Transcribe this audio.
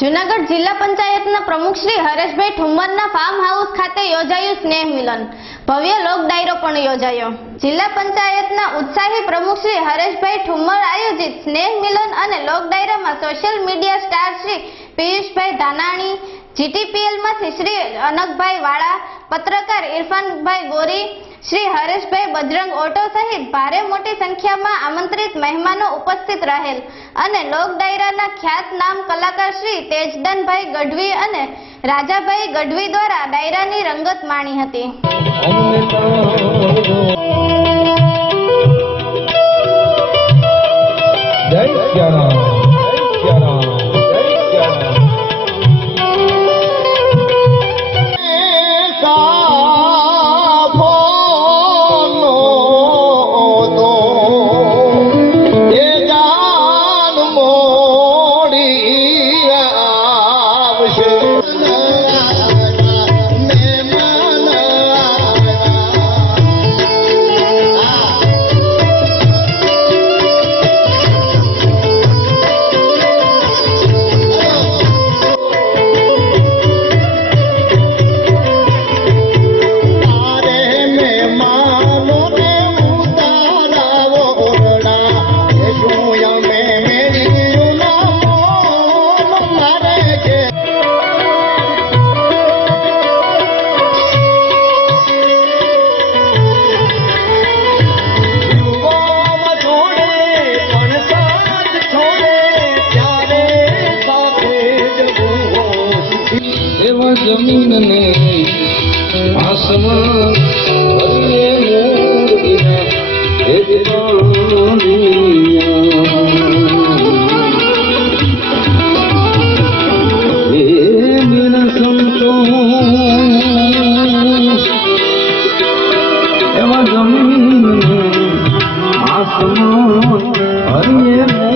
જુનાગઢ જિલ્લા પંચાયતના પ્રમુખ શ્રી હરેશભાઈ ઠુમ્મરના ફાર્મ હાઉસ ખાતે યોજાયું સ્નેહ મિલન. ભવ્ય લોક ડાયરો પણ યોજાયો. જિલ્લા પંચાયતના ઉત્સાહી પ્રમુખ શ્રી હરેશભાઈ ઠુમ્મર આયોજિત સ્નેહ મિલન અને લોક ડાયરામાં social media star Shri Piyushbhai Dhanani જીટીપીએલમાંથી Shri Anakbhai Vala, પત્રકાર ઇરફાનભાઈ ગોરી શ્રી હરેશભાઈ બજરંગ ઓટો સહિત ભારે મોટી સંખ્યામાં આમંત્રિત મહેમાનો ઉપસ્થિત રહેલ અને લોક ડાયરાના ખ્યાત નામ કલાકાર શ્રી તેજદનભાઈ ગઢવી અને રાજાભાઈ ગઢવી દ્વારા ડાયરાની રંગત માણી હતી. જય એવા જમીનને આસમાન હરિએ મોર વિના એ દિવાળીયા. એ મીરા સંતો એવા જમીનને આસમાન હરિએ